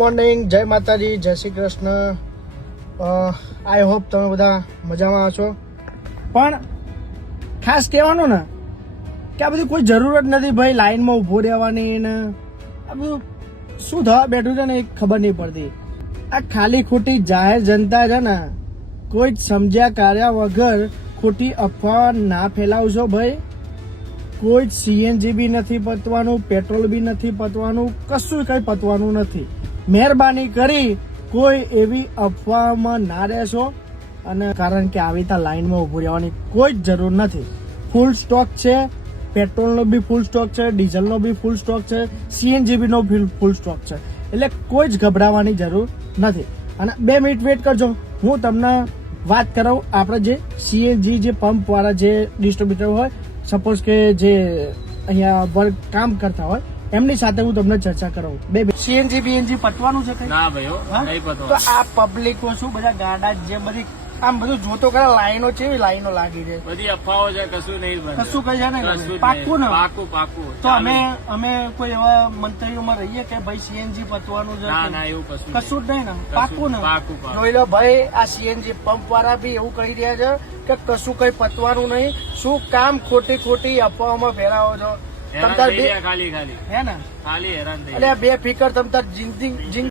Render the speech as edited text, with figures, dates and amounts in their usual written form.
Morning, જય માતાજી, જય શ્રી કૃષ્ણ. આઈ હોપ તમે બધા મજામાં છો. પણ ખાસ કહેવાનું ને કે આ બધી કોઈ જરૂર જ નથી ભાઈ લાઈનમાં ઊભો રહેવાની ને આ બધું શું થવા બેઠું છે ને એ ખબર નહીં પડતી. આ ખાલી ખોટી જાહેર જનતા છે ને કોઈ જ સમજ્યા કાર્યા વગર ખોટી અફવા ના ફેલાવશો ભાઈ. કોઈ જ સીએનજી બી નથી પતવાનું, પેટ્રોલ બી નથી પતવાનું, કશું કઈ પતવાનું નથી. મહેરબાની કરી કોઈ એવી અફવામાં ના રહેશો. અને કારણ કે આવી રીતે લાઈનમાં ઉભું રહેવાની કોઈ જ જરૂર નથી. ફૂલ સ્ટોક છે, પેટ્રોલનો બી ફૂલ સ્ટોક છે, ડીઝલનો બી ફૂલ સ્ટોક છે, સીએનજીબી નો ફૂલ સ્ટોક છે. એટલે કોઈ જ ગભરાવાની જરૂર નથી. અને 2 મિનિટ વેટ કરજો, હું તમને વાત કરાવું. આપણે જે સીએનજી જે પંપ વાળા જે ડિસ્ટ્રીબ્યુટર હોય, સપોઝ કે જે અહીંયા વર્ક કામ કરતા હોય એમની સાથે હું તમને ચર્ચા કરાવું. સીએનજી બીએનજી પતવાનું છે કઈ? ના ભાઈ નહીં પતવાનું. તો આ પબ્લિકો શું બધા ગાડા જે બધી આમ બધું જોતો કરે, લાઈનો છે, લાઈનો લાગી છે, બધી અફવાઓ છે, કશું નહીં બને. કશું કઈ છે ને કશું પાક્કું ને? પાકું. તો અમે કોઈ એવા મંતવ્યોમાં રહીએ કે ભાઈ સીએનજી પતવાનું છે? ના એવું કશું કશું જ નહીં ને? પાક્કું ને? પાકું. જોઈ લો ભાઈ, આ સીએનજી પંપ વાળા બી એવું કહી રહ્યા છે કે કશું કઈ પતવાનું નહીં. શું કામ ખોટી અફવાઓમાં ફેરાવો છો? ખાલી હે ને? ખાલી હેરાન થઈ એટલે બે ફિકર તમતાર જિંદગી